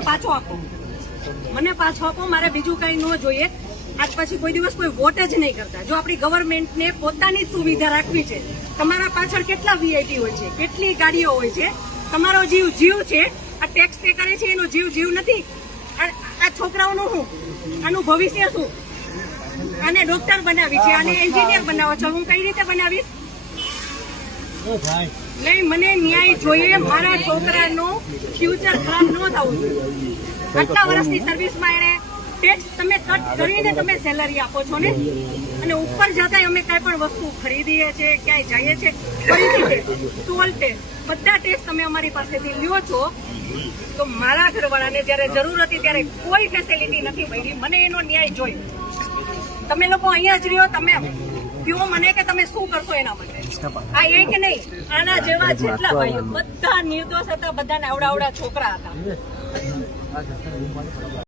મને પાછો આપો, મને પાછો આપો. મારે બીજું કઈ ન જોઈએ. આજ પછી કોઈ દિવસ કોઈ વોટ જ નહીં કરતા. જો આપણી ગવર્મેન્ટને પોતાની જ સુવિધા રાખવી છે. તમારા પાછળ કેટલા વીઆઈપી હોય છે, કેટલી ગાડીઓ હોય છે. તમારો જીવ જીવ છે. આ ટેક્સ પે કરે છે એનો જીવ જીવ નથી. આ છોકરાઓનું શું, આનું ભવિષ્ય શું? આને ડોક્ટર બનાવી છે, આને એન્જિનિયર બનાવો છો. હું કઈ રીતે બનાવીશ? નહીં, મને ન્યાય જોઈએ. મારા છોકરાનું ફ્યુચર ખરાબ ન થવું જોઈએ. આટલા વર્ષની સર્વિસમાં એને ટેક્સ તમે કટ કરીને તમે સેલરી આપો છો ને, અને ઉપર જતા અમે કઈ પણ વસ્તુ ખરીદીએ છીએ, ક્યાંય જઈએ છીએ, ખરીદી છે, ટોલ ટેક્સ, બધા ટેક્સ તમે અમારી પાસેથી લ્યો છો. તો મારા ઘરવાળાને જયારે જરૂર હતી ત્યારે કોઈ ફેસિલિટી નથી મળી. મને એનો ન્યાય જોઈએ. તમે લોકો અહીંયા જ રહ્યો, તમે કહો મને કે તમે શું કરશો એના માટે. આ એક નહીં, આના જેવા જેટલા ભાઈઓ બધા નિર્દોષ હતા, બધાને આવડા છોકરા હતા.